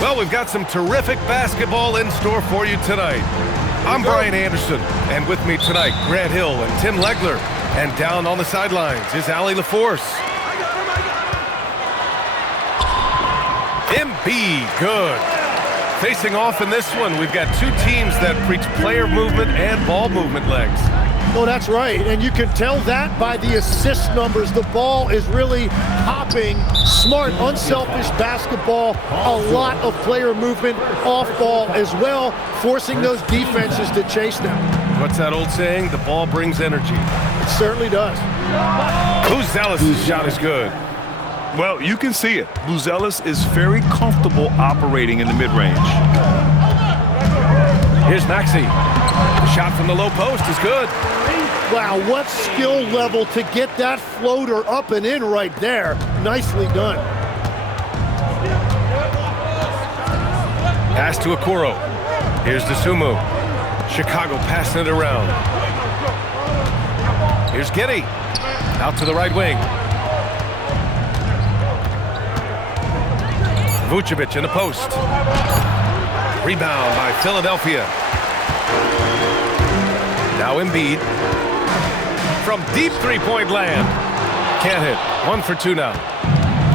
Well, we've got some terrific basketball in store for you tonight. I'm Brian Anderson, and with me tonight, Grant Hill and Tim Legler. And down on the sidelines is Allie LaForce. Embiid, good. Facing off in this one, we've got two teams that preach player movement and ball movement legs. Oh, that's right, and you can tell that by the assist numbers. The ball is really hopping. Smart, unselfish basketball. A lot of player movement off ball as well, forcing those defenses to chase them. What's that old saying? The ball brings energy. It certainly does. Buzelis' shot is good. Well, you can see it. Buzelis is very comfortable operating in the mid-range. Here's Maxey. The shot from the low post is good. Wow, what skill level to get that floater up and in right there. Nicely done. Pass to Okoro. Here's Dosunmu. Chicago passing it around. Here's Giddey. Out to the right wing. Vucevic in the post. Rebound by Philadelphia. Now Embiid. From deep three-point land. Can't hit. 1 for 2 now.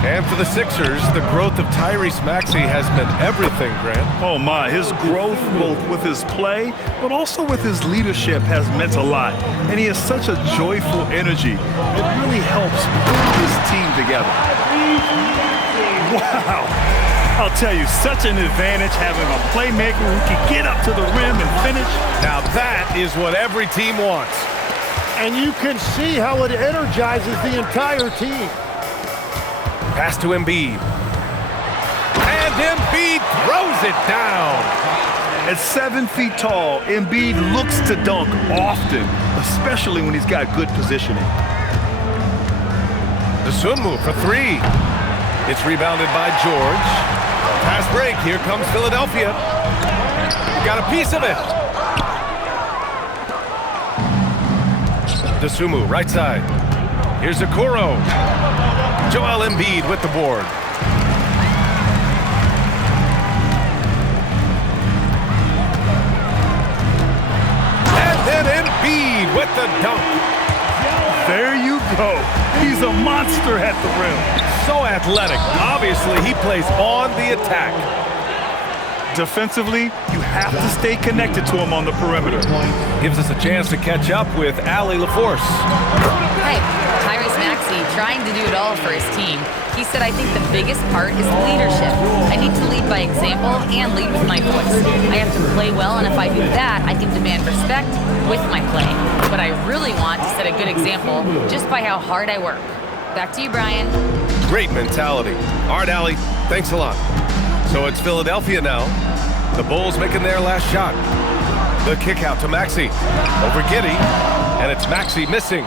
And for the Sixers, the growth of Tyrese Maxey has meant everything, Grant. Oh my, his growth both with his play, but also with his leadership has meant a lot. And he has such a joyful energy. It really helps put his team together. Wow. I'll tell you, such an advantage having a playmaker who can get up to the rim and finish. Now that is what every team wants. And you can see how it energizes the entire team. Pass to Embiid. And Embiid throws it down. At 7 feet tall, Embiid looks to dunk often, especially when he's got good positioning. Dosunmu for 3. It's rebounded by George. Pass break. Here comes Philadelphia. Got a piece of it. Dosunmu, right side. Here's Okoro. Joel Embiid with the board. And then Embiid with the dunk. There you go. He's a monster at the rim. So athletic. Obviously, he plays on the attack. Defensively, you have to stay connected to him on the perimeter. Gives us a chance to catch up with Allie LaForce. Hi, Tyrese Maxey trying to do it all for his team. He said, I think the biggest part is leadership. I need to lead by example and lead with my voice. I have to play well, and if I do that, I can demand respect with my play. But I really want to set a good example just by how hard I work. Back to you, Brian. Great mentality. All right, Allie, thanks a lot. So it's Philadelphia now. The Bulls making their last shot. The kick out to Maxey. Over Giddey, and it's Maxey missing.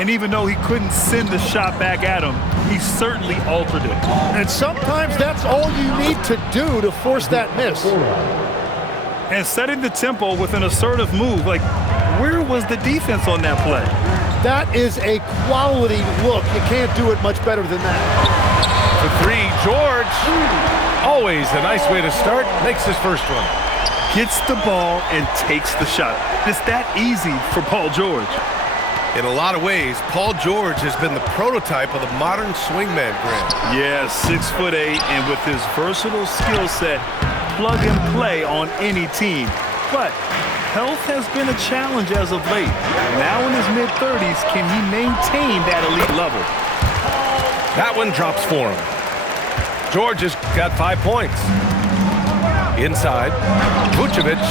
And even though he couldn't send the shot back at him, he certainly altered it. And sometimes that's all you need to do to force that miss. And setting the tempo with an assertive move, like, where was the defense on that play? That is a quality look. You can't do it much better than that. For 3, George. Always a nice way to start. Makes his first one. Gets the ball and takes the shot. It's that easy for Paul George. In a lot of ways, Paul George has been the prototype of the modern swingman, Grant. Yeah, 6'8", and with his versatile skill set, plug and play on any team. But health has been a challenge as of late. Now in his mid-30s, can he maintain that elite level? That one drops for him. George has got 5 points. Inside, Vucevic.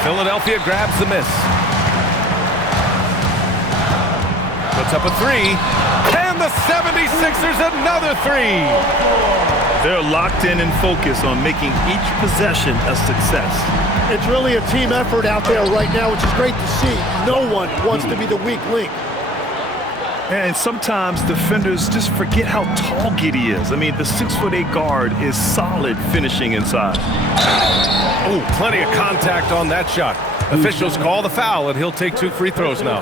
Philadelphia grabs the miss. Puts up a 3. And the 76ers another 3. They're locked in and focused on making each possession a success. It's really a team effort out there right now, which is great to see. No one wants to be the weak link. And sometimes defenders just forget how tall Giddey is. I mean, the 6'8" guard is solid finishing inside. Oh, plenty of contact on that shot. Officials call the foul, and he'll take 2 free throws now.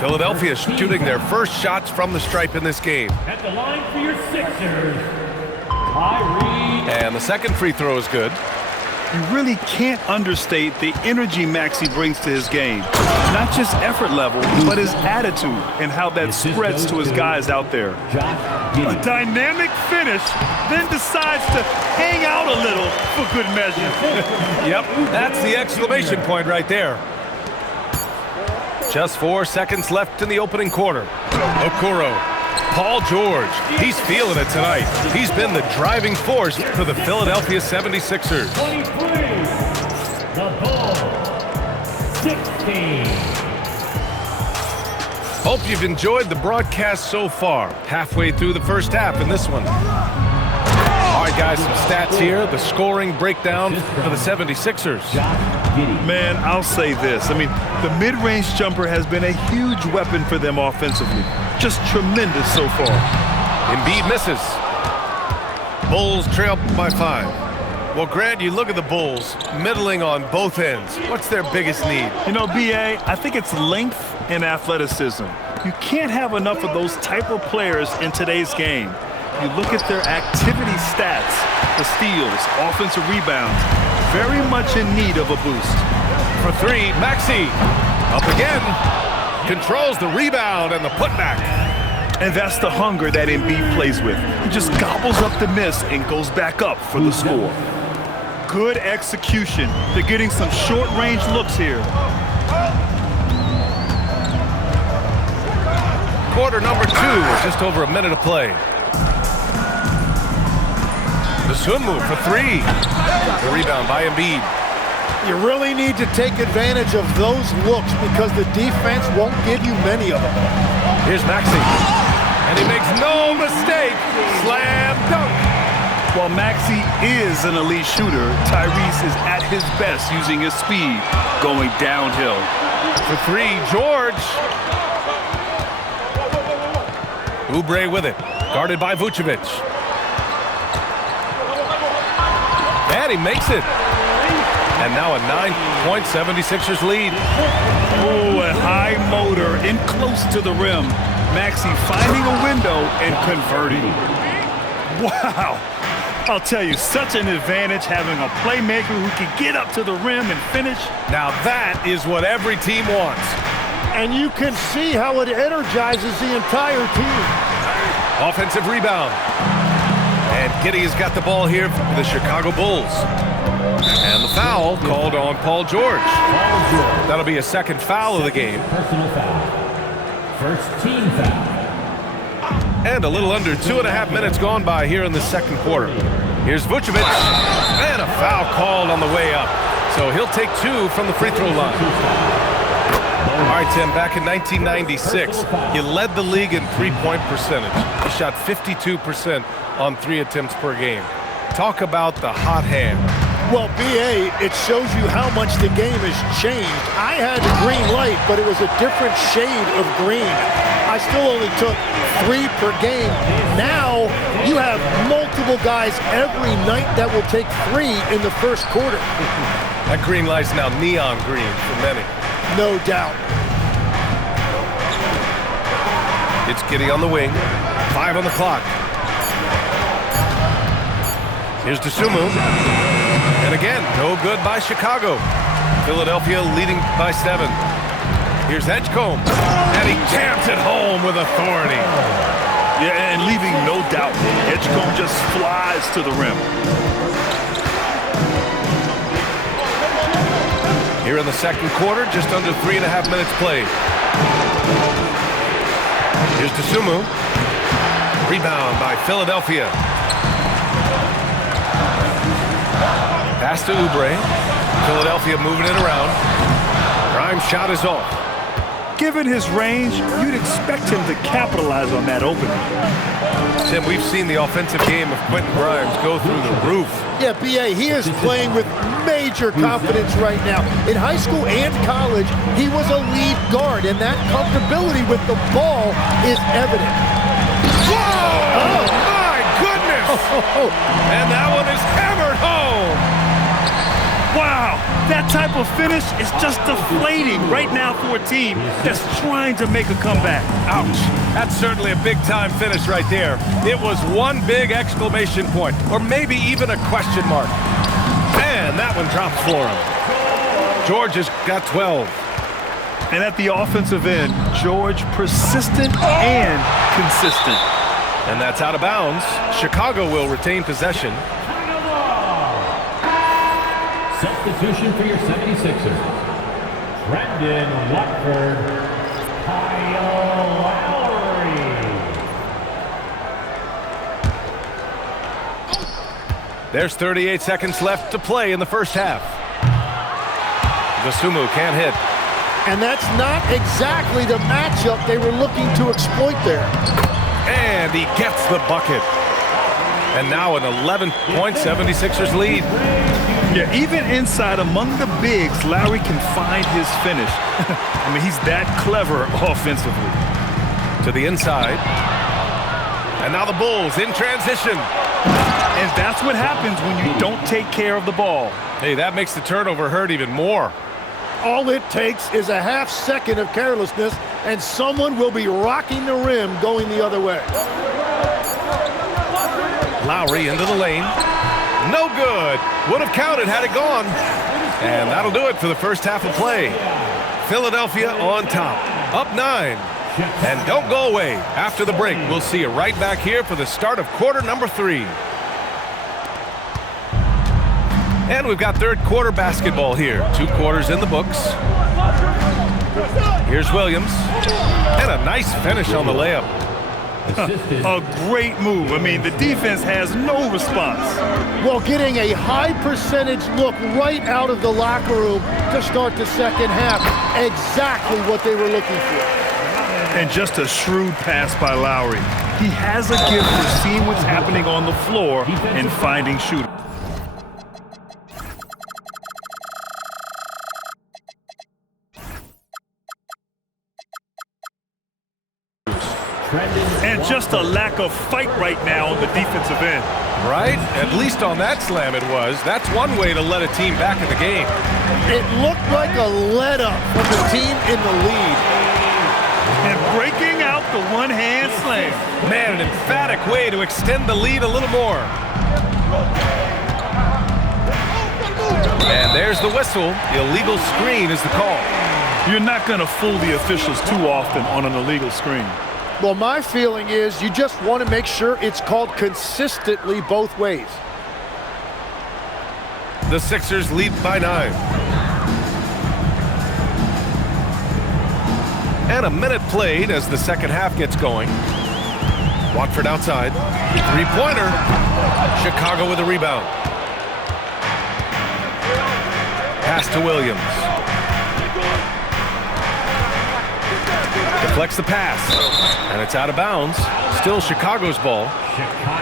Philadelphia shooting their first shots from the stripe in this game. At the line for your Sixers, And the second free throw is good. You really can't understate the energy Maxey brings to his game. Not just effort level, but his attitude and how that spreads to his guys out there. A dynamic finish, then decides to hang out a little for good measure. Yep, that's the exclamation point right there. Just 4 seconds left in the opening quarter. Okoro, Paul George, he's feeling it tonight. He's been the driving force for the Philadelphia 76ers. The Bulls, 16. Hope you've enjoyed the broadcast so far. Halfway through the first half in this one. All right, guys, some stats here. The scoring breakdown for the 76ers. Man, I'll say this. I mean, the mid-range jumper has been a huge weapon for them offensively. Just tremendous so far. Embiid misses. Bulls trail by 5. Well, Grant, you look at the Bulls, middling on both ends. What's their biggest need? You know, B.A., I think it's length and athleticism. You can't have enough of those type of players in today's game. You look at their activity stats, the steals, offensive rebounds, very much in need of a boost. For 3, Maxey. Up again. Controls the rebound and the putback. And that's the hunger that Embiid plays with. He just gobbles up the miss and goes back up for the score. Good execution. They're getting some short-range looks here. Quarter number 2 with just over a minute to play. Dosunmu for 3. The rebound by Embiid. You really need to take advantage of those looks because the defense won't give you many of them. Here's Maxey. And he makes no mistake. Slam dunk. While Maxey is an elite shooter, Tyrese is at his best using his speed going downhill. For 3, George. Oubre with it. Guarded by Vucevic. And he makes it. And now a 9-point 76ers lead. Oh, a high motor in close to the rim. Maxey finding a window and converting. Wow. I'll tell you, such an advantage having a playmaker who can get up to the rim and finish. Now that is what every team wants. And you can see how it energizes the entire team. Offensive rebound. And Giddey has got the ball here for the Chicago Bulls. And the foul called on Paul George. That'll be a second foul of the game. Personal foul. First team foul. And a little under 2.5 minutes gone by here in the second quarter. Here's Vucevic. And a foul called on the way up. So he'll take 2 from the free throw line. All right, Tim, back in 1996, he led the league in three-point percentage. He shot 52% on 3 attempts per game. Talk about the hot hand. Well, B.A., it shows you how much the game has changed. I had the green light, but it was a different shade of green. I still only took 3 per game. Now, you have multiple guys every night that will take 3 in the first quarter. That green light's now neon green for many. No doubt. It's Giddey on the wing. 5 on the clock. Here's Dosunmu. And again, no good by Chicago. Philadelphia leading by 7. Here's Edgecombe. And he jams it home with authority. Yeah, and leaving no doubt. Edgecombe just flies to the rim. Here in the second quarter, just under 3.5 minutes played. Here's Dosunmu. Rebound by Philadelphia. Pass to Oubre. Philadelphia moving it around. Grimes' shot is off. Given his range, you'd expect him to capitalize on that opening. Tim, we've seen the offensive game of Quentin Grimes go through the roof. Yeah, B.A., he is playing with major confidence right now. In high school and college, he was a lead guard, and that comfortability with the ball is evident. Whoa! Oh, my goodness! And that one is hammered home. Wow! Wow, that type of finish is just deflating right now for a team that's trying to make a comeback. Ouch. That's certainly a big-time finish right there. It was one big exclamation point, or maybe even a question mark. And that one drops for him. George has got 12. And at the offensive end, George persistent and consistent. And that's out of bounds. Chicago will retain possession. Substitution for your 76ers. Brandon Watford, Kyle Lowry. There's 38 seconds left to play in the first half. Dosunmu can't hit. And that's not exactly the matchup they were looking to exploit there. And he gets the bucket. And now an 11-point 76ers lead. Yeah, even inside among the bigs, Lowry can find his finish. I mean, he's that clever offensively. To the inside. And now the Bulls in transition. And that's what happens when you don't take care of the ball. Hey, that makes the turnover hurt even more. All it takes is a half second of carelessness, and someone will be rocking the rim going the other way. Lowry into the lane. No good. Would have counted had it gone. And that'll do it for the first half of play. Philadelphia on top. Up 9. And don't go away. After the break, we'll see you right back here for the start of quarter number 3. And we've got third quarter basketball here. 2 quarters in the books. Here's Williams. And a nice finish on the layup. A great move. I mean, the defense has no response. Well, getting a high percentage look right out of the locker room to start the second half. Exactly what they were looking for. And just a shrewd pass by Lowry. He has a gift for seeing what's happening on the floor and finding shooters. And just a lack of fight right now on the defensive end. Right? At least on that slam it was. That's one way to let a team back in the game. It looked like a let-up from the team in the lead. And breaking out the one-hand slam. Man, an emphatic way to extend the lead a little more. And there's the whistle. Illegal screen is the call. You're not going to fool the officials too often on an illegal screen. Well, my feeling is you just want to make sure it's called consistently both ways. The Sixers lead by 9. And a minute played as the second half gets going. Watford outside. 3-pointer. Chicago with a rebound. Pass to Williams. Deflects the pass. And it's out of bounds. Still Chicago's ball.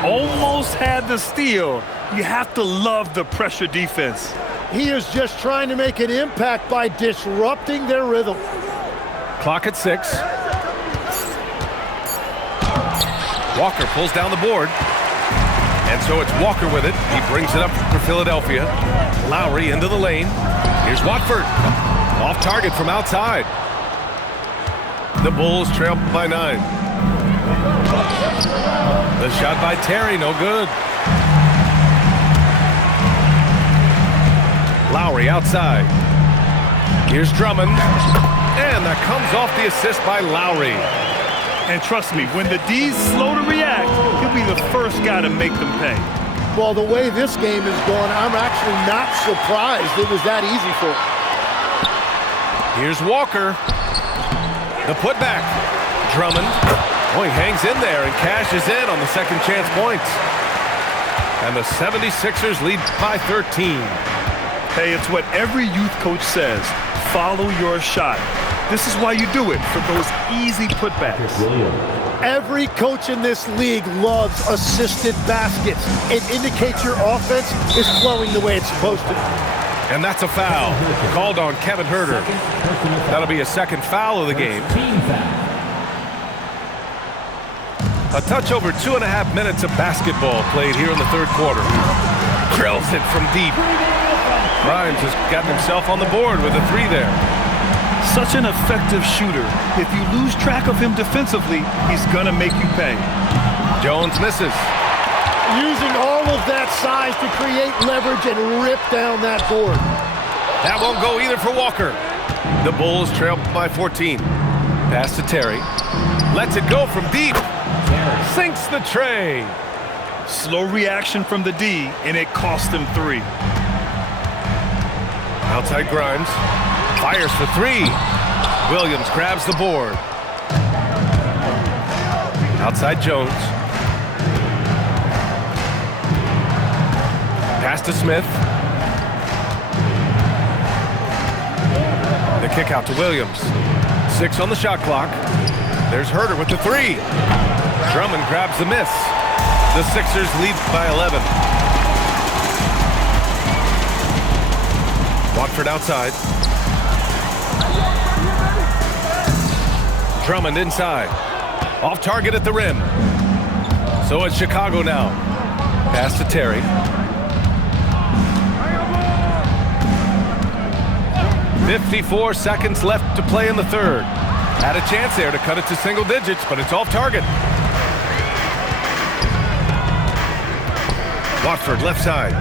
Almost had the steal. You have to love the pressure defense. He is just trying to make an impact by disrupting their rhythm. Clock at 6. Walker pulls down the board. And so it's Walker with it. He brings it up for Philadelphia. Lowry into the lane. Here's Watford. Off target from outside. The Bulls trail by 9. The shot by Terry, no good. Lowry outside. Here's Drummond. And that comes off the assist by Lowry. And trust me, when the D's slow to react, he'll be the first guy to make them pay. Well, the way this game is going, I'm actually not surprised it was that easy for him. Here's Walker. The putback. Drummond. Oh, he hangs in there and cashes in on the second chance points. And the 76ers lead by 13. Hey, it's what every youth coach says. Follow your shot. This is why you do it, for those easy putbacks. Every coach in this league loves assisted baskets. It indicates your offense is flowing the way it's supposed to. And that's a foul called on Kevin Huerter. That'll be a second foul of the game. A touch over 2.5 minutes of basketball played here in the third quarter. Drills it from deep. Grimes has gotten himself on the board with a 3 there. Such an effective shooter. If you lose track of him defensively, he's going to make you pay. Jones misses. Using all of that size to create leverage and rip down that board. That won't go either for Walker. The Bulls trail by 14. Pass to Terry. Lets it go from deep. Sinks the tray. Slow reaction from the D, and it cost him 3. Outside Grimes. Fires for 3. Williams grabs the board. Outside Jones. Pass to Smith. The kick out to Williams. 6 on the shot clock. There's Herter with the 3. Drummond grabs the miss. The Sixers lead by 11. Watford outside. Drummond inside. Off target at the rim. So it's Chicago now. Pass to Terry. "54 seconds left to play in the third." Had a chance there to cut it to single digits, but it's off target. Watford left side.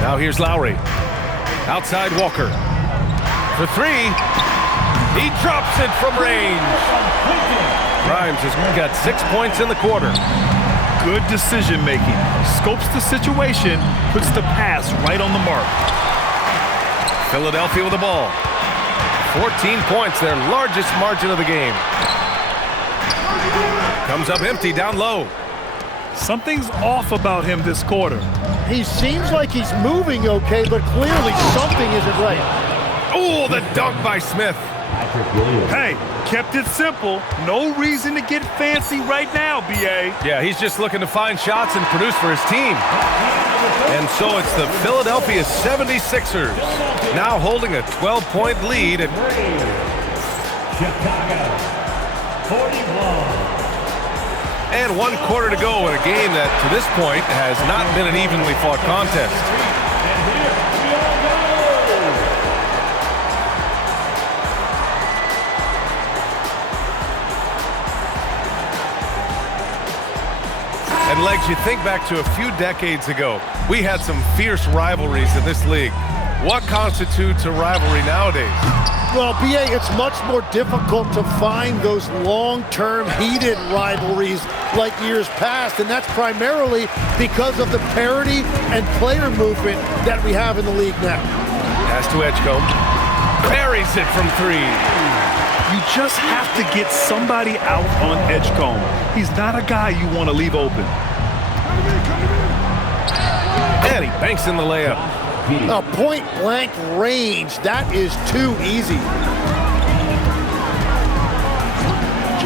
Now here's Lowry. Outside Walker. For 3. He drops it from range. Grimes has got 6 points in the quarter. Good decision making. Scopes the situation, puts the pass right on the mark. Philadelphia with the ball. 14 points, their largest margin of the game. Comes up empty down low. Something's off about him this quarter. He seems like he's moving okay, but clearly something isn't right. Oh, the dunk by Smith. Hey, kept it simple. No reason to get fancy right now, B.A. Yeah, he's just looking to find shots and produce for his team. And so it's the Philadelphia 76ers now holding a 12-point lead. Chicago, 41. And 1 quarter to go in a game that, to this point, has not been an evenly fought contest. And Legs, you think back to a few decades ago, we had some fierce rivalries in this league. What constitutes a rivalry nowadays? Well, B.A., it's much more difficult to find those long-term heated rivalries like years past, and that's primarily because of the parity and player movement that we have in the league now. Pass to Edgecombe. Buries it from 3. You just have to get somebody out on Edgecombe. He's not a guy you want to leave open. And he banks in the layup. A point-blank range, that is too easy.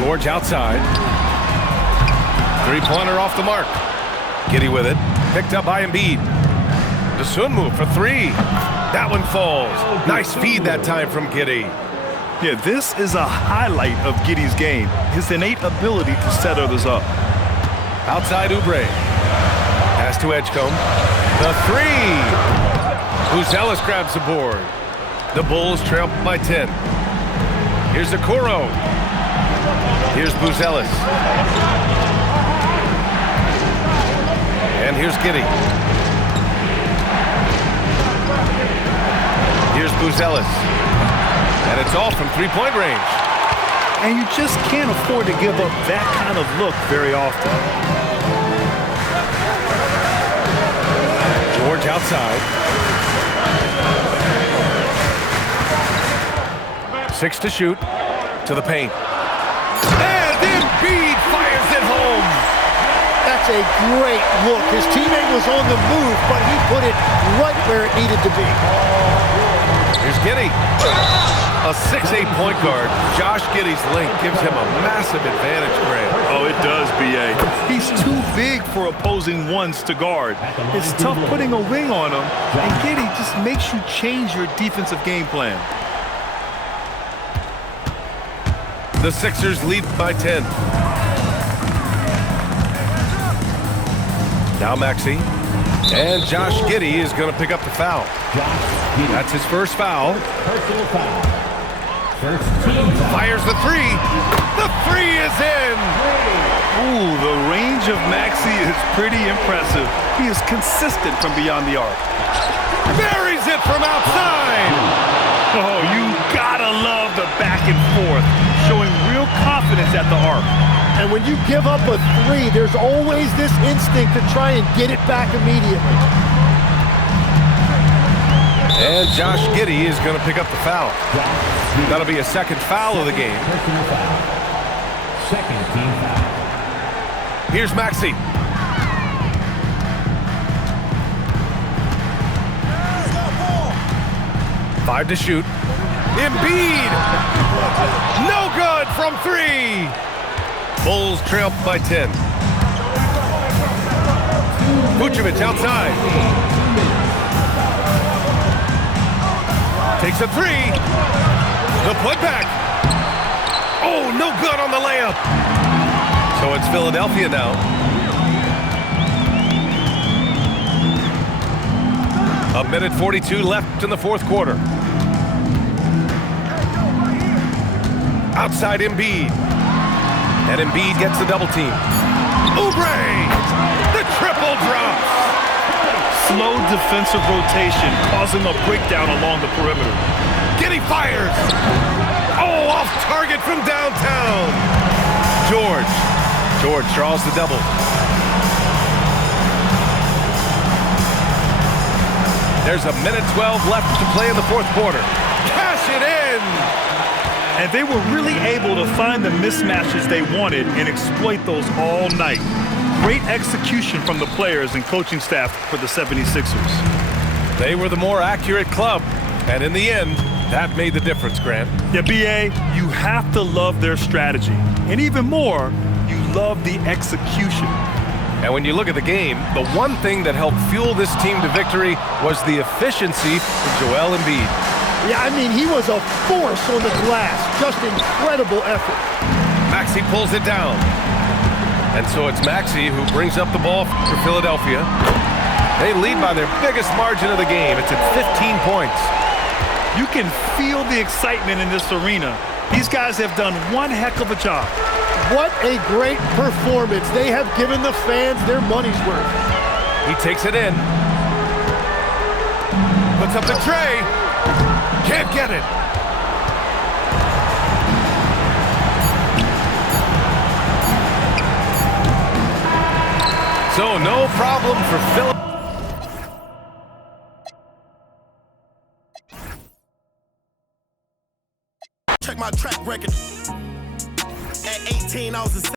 George outside. 3-pointer off the mark. Giddey with it. Picked up by Embiid. Dosunmu for 3. That one falls. Nice feed that time from Giddey. Yeah, this is a highlight of Giddey's game. His innate ability to set others up. Outside Oubre. Pass to Edgecombe. The 3. Buzelis grabs the board. The Bulls trail by 10. Here's Okoro. Here's Buzelis. And here's Giddey. Here's Buzelis. And it's all from 3-point range. And you just can't afford to give up that kind of look very often. George outside. 6 to shoot. To the paint. And Embiid fires it home. That's a great look. His teammate was on the move, but he put it right where it needed to be. Here's Giddey. A 6'8" point guard. Josh Giddey's length gives him a massive advantage, Grant. Oh, it does, B.A. He's too big for opposing ones to guard. It's tough putting a wing on him, and Giddey just makes you change your defensive game plan. The Sixers lead by 10. Now Maxey. And Josh Giddey is going to pick up the foul. That's his first foul. Personal foul. First team foul. Fires the three. The three is in. Ooh, the range of Maxey is pretty impressive. He is consistent from beyond the arc. Buries it from outside. Oh, you gotta love the back and forth, showing real confidence at the arc. And when you give up a three, there's always this instinct to try and get it back immediately. And Josh Giddey is going to pick up the foul. That'll be a second foul of the game. Personal foul. Second team foul. Here's Maxey. Five to shoot. Embiid! No good from three! Bulls trail by 10. Vucevic outside. Takes a three. The putback. Oh, no good on the layup. So it's Philadelphia now. A minute 42 left in the fourth quarter. Outside Embiid. And Embiid gets the double team. Oubre! The triple drops! Slow defensive rotation, causing a breakdown along the perimeter. Giddey fires! Oh, off target from downtown! George draws the double. There's a minute 12 left to play in the fourth quarter. Cash it in! And they were really able to find the mismatches they wanted and exploit those all night. Great execution from the players and coaching staff for the 76ers. They were the more accurate club, and in the end, that made the difference, Grant. Yeah, B.A., you have to love their strategy. And even more, you love the execution. And when you look at the game, the one thing that helped fuel this team to victory was the efficiency of Joel Embiid. Yeah, I mean, he was a force on the glass. Just incredible effort. Maxey pulls it down. And so it's Maxey who brings up the ball for Philadelphia. They lead by their biggest margin of the game. It's at 15 points. You can feel the excitement in this arena. These guys have done one heck of a job. What a great performance. They have given the fans their money's worth. He takes it in. Puts up the tray. Can't get it. So no problem for Philip. Check my track record. At 18, I was a